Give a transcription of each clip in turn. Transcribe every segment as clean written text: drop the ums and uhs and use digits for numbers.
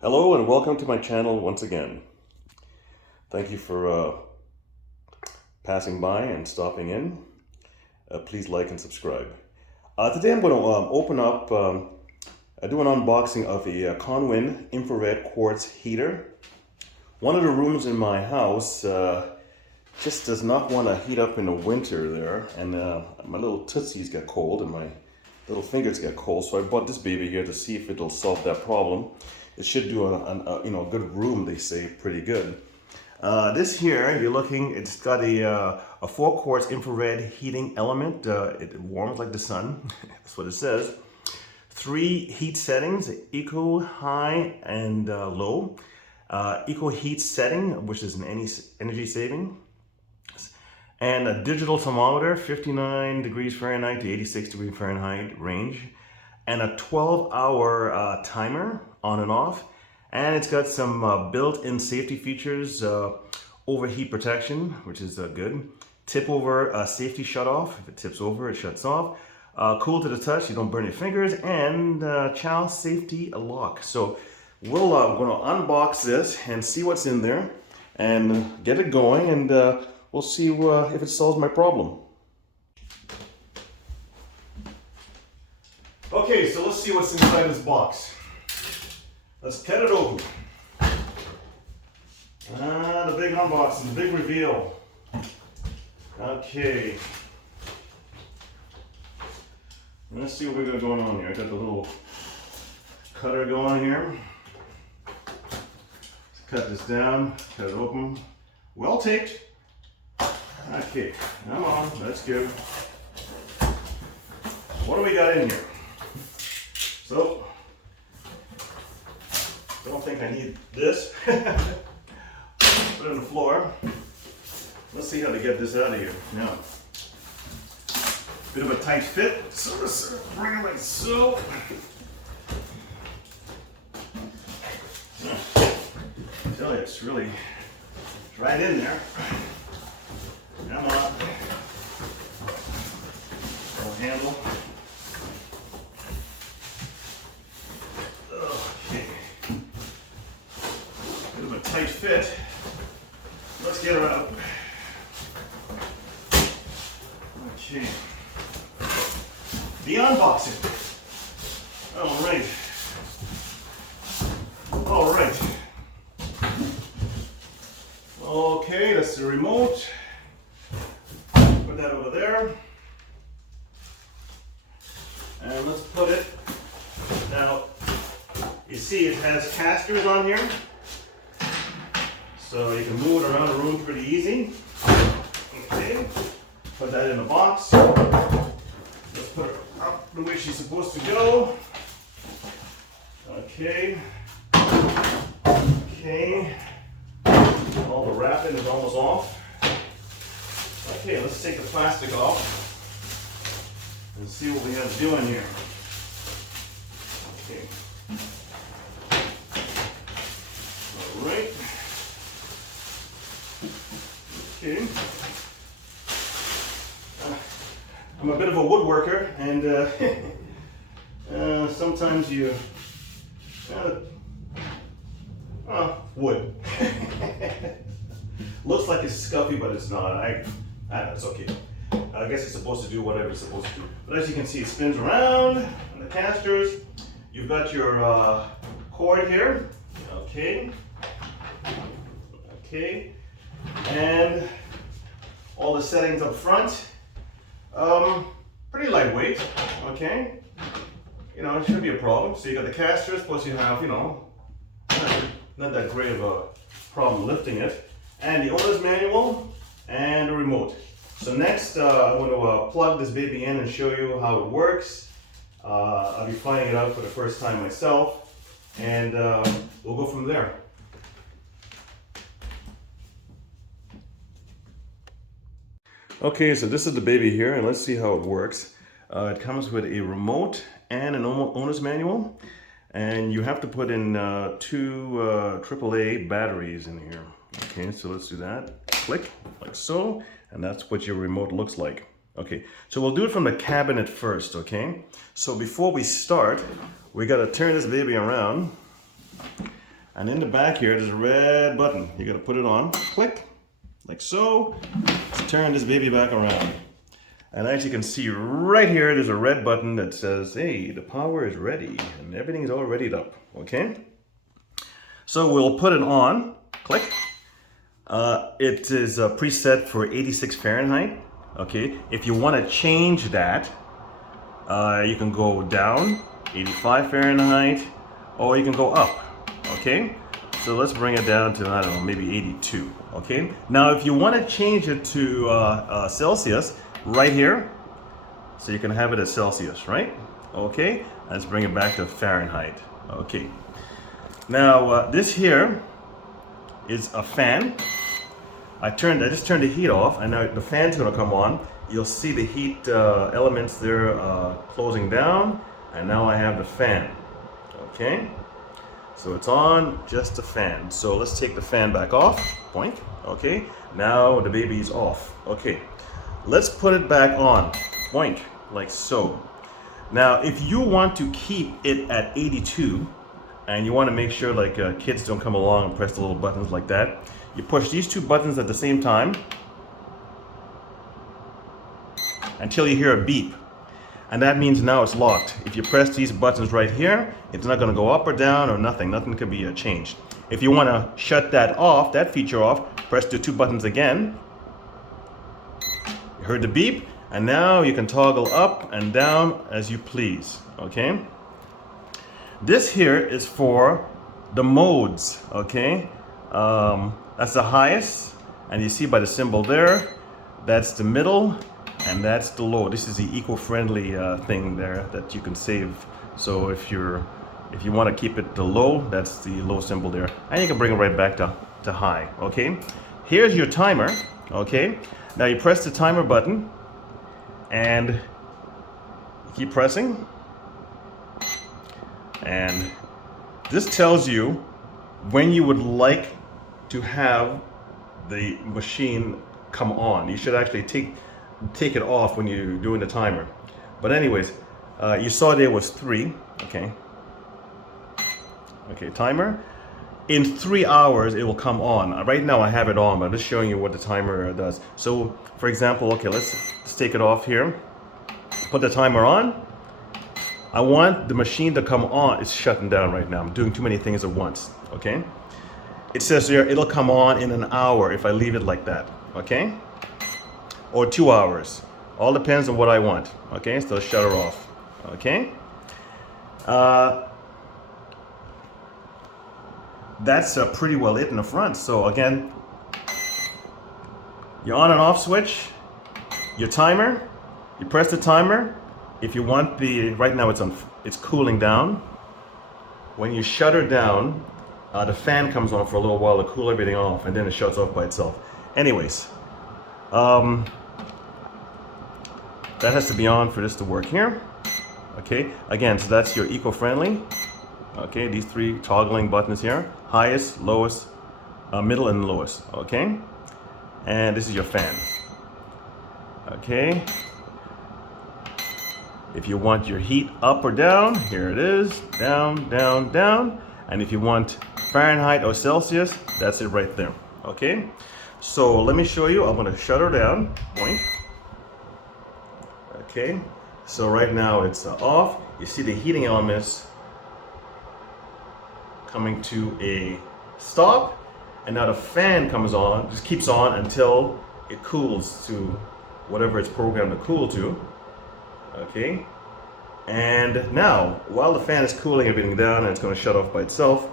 Hello and welcome to my channel once again. Thank you for passing by and stopping in. Please like and subscribe. Today I'm going to open up, do an unboxing of a Konwin infrared quartz heater. One of the rooms in my house just does not want to heat up in the winter there, and my little tootsies get cold and my little fingers get cold, so I bought this baby here to see if it'll solve that problem. It should do a good room, they say, pretty good. This here, you're looking, it's got a 4 quartz infrared heating element. It warms like the sun, that's what it says. 3 heat settings, eco, high, and low. Eco heat setting, which is an energy saving. And a digital thermometer, 59 degrees Fahrenheit to 86 degrees Fahrenheit range. And a 12-hour timer on and off. And it's got some built-in safety features, overheat protection, which is good. Tip over safety shut off. If it tips over, it shuts off. Cool to the touch, you don't burn your fingers. And child safety lock. So we'll going to unbox this and see what's in there and get it going, and we'll see if it solves my problem. Okay, so let's see what's inside this box. Let's cut it open. The big unboxing, the big reveal. Okay. Let's see what we got going on here. I got the little cutter going here. Let's cut this down, cut it open. Well taped. Okay, come on, that's good. What do we got in here? So, I don't think I need this. Put it on the floor. Let's see how to get this out of here. Now, bit of a tight fit. Sort of bring it like so. I tell you, it's really right in there. Come on. Little handle. Okay. Bit of a tight fit. Let's get her out. Okay. The unboxing. All right. All right. Okay, that's the remote. Put that over there. And let's put it, now, you see it has casters on here. So you can move it around the room pretty easy. Okay, put that in the box. Let's put her up the way she's supposed to go. Okay. Okay. All the wrapping is almost off. Okay, let's take the plastic off and see what we have to do in here. Okay. All right. Okay. I'm a bit of a woodworker, and sometimes you wood. Looks like it's scuffy, but it's not. I don't know, it's okay. I guess it's supposed to do whatever it's supposed to do. But as you can see, it spins around on the casters. You've got your cord here. Okay. Okay. And all the settings up front. Pretty lightweight. Okay. You know, it shouldn't be a problem. So you got the casters, plus you have, not that great of a problem lifting it. And the owner's manual and the remote. So next, I'm going to plug this baby in and show you how it works. I'll be finding it out for the first time myself, and we'll go from there. Okay, so this is the baby here, and let's see how it works. It comes with a remote and an owner's manual, and you have to put in 2 AAA batteries in here. Okay, so let's do that. Click, like so, and that's what your remote looks like. Okay, so we'll do it from the cabinet first, okay? So before we start, we gotta turn this baby around. And in the back here, there's a red button. You gotta put it on, click, like so. Let's turn this baby back around. And as you can see right here, there's a red button that says, hey, the power is ready and everything is all readied up, okay? So we'll put it on, click. It is preset for 86 Fahrenheit, okay? If you want to change that, you can go down, 85 Fahrenheit, or you can go up, okay? So let's bring it down to, I don't know, maybe 82, okay? Now, if you want to change it to Celsius, right here, so you can have it at Celsius, right? Okay, let's bring it back to Fahrenheit, okay. Now, this here is a fan. I just turned the heat off, and now the fan's gonna come on. You'll see the heat elements there closing down, and now I have the fan, okay? So it's on, just the fan. So let's take the fan back off, point, okay? Now the baby's off, okay. Let's put it back on, point, like so. Now, if you want to keep it at 82, and you want to make sure like kids don't come along and press the little buttons like that, you push these two buttons at the same time until you hear a beep. And that means now it's locked. If you press these buttons right here, it's not going to go up or down or nothing. Nothing can be changed. If you want to shut that off, that feature off, press the two buttons again. You heard the beep, and now you can toggle up and down as you please, okay? This here is for the modes, okay? That's the highest, and you see by the symbol there, that's the middle, and that's the low. This is the eco-friendly thing there that you can save. So if you want to keep it to low, that's the low symbol there, and you can bring it right back to high, okay? Here's your timer, okay? Now you press the timer button, and you keep pressing, and this tells you when you would like to have the machine come on. You should actually take it off when you're doing the timer. But anyways, you saw there was 3, okay? Okay, timer. In 3 hours, it will come on. Right now I have it on, but I'm just showing you what the timer does. So, for example, okay, let's take it off here. Put the timer on. I want the machine to come on. It's shutting down right now. I'm doing too many things at once, okay? It says here, it'll come on in an hour if I leave it like that, okay? Or 2 hours. All depends on what I want, okay? So shut her off, okay? That's pretty well it in the front. So again, your on and off switch, your timer, you press the timer. If you want right now it's cooling down. When you shut her down, the fan comes on for a little while to cool everything off, and then it shuts off by itself. Anyways, that has to be on for this to work here. Okay, again, so that's your eco-friendly. Okay, these 3 toggling buttons here, highest, lowest, middle, and lowest, okay? And this is your fan, okay? If you want your heat up or down, here it is, down, down, down. And if you want Fahrenheit or Celsius, that's it right there, okay? So let me show you, I'm gonna shut her down, point. Okay, so right now it's off. You see the heating elements coming to a stop, and now the fan comes on, just keeps on until it cools to whatever it's programmed to cool to, okay? And now, while the fan is cooling everything down and it's going to shut off by itself,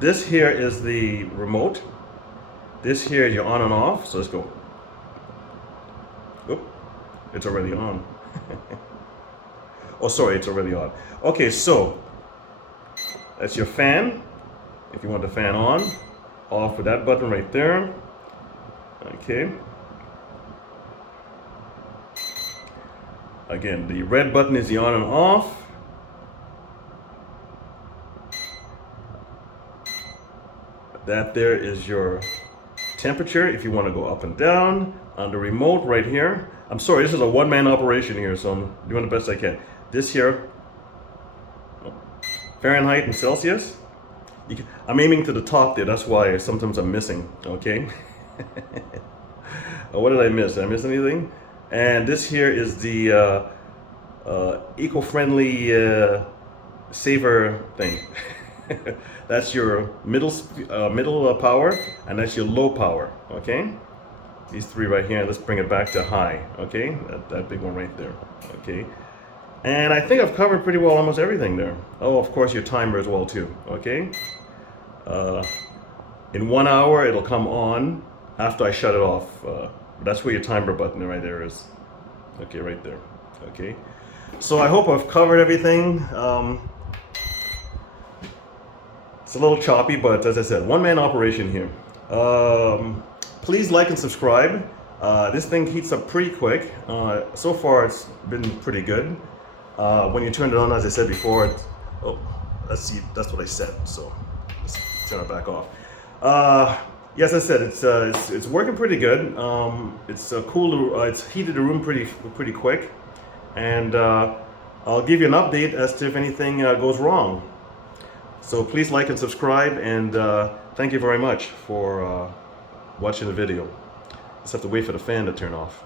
this here is the remote. This here is your on and off, so let's go. Oop, it's already on. Oh, sorry, it's already on. Okay, so that's your fan. If you want the fan on, off with that button right there. Okay. Again, the red button is the on and off. That there is your temperature if you want to go up and down. On the remote right here. I'm sorry, this is a one-man operation here, so I'm doing the best I can. This here, Fahrenheit and Celsius. I'm aiming to the top there. That's why sometimes I'm missing. Okay. What did I miss? Did I miss anything? And this here is the eco-friendly saver thing. That's your middle power, and that's your low power. Okay. These three right here. Let's bring it back to high. Okay. That big one right there. Okay. And I think I've covered pretty well almost everything there. Oh, of course, your timer as well too. Okay. In 1 hour, it'll come on after I shut it off. That's where your timer button right there is. Okay, right there. Okay. So I hope I've covered everything. It's a little choppy, but as I said, one-man operation here. Please like and subscribe. This thing heats up pretty quick. So far, it's been pretty good. When you turn it on, as I said before, oh, let's see, that's what I said. So let's turn it back off. Yes, I said it's working pretty good. It's cool. It's heated the room pretty quick, and I'll give you an update as to if anything goes wrong. So please like and subscribe, and thank you very much for watching the video. Just have to wait for the fan to turn off.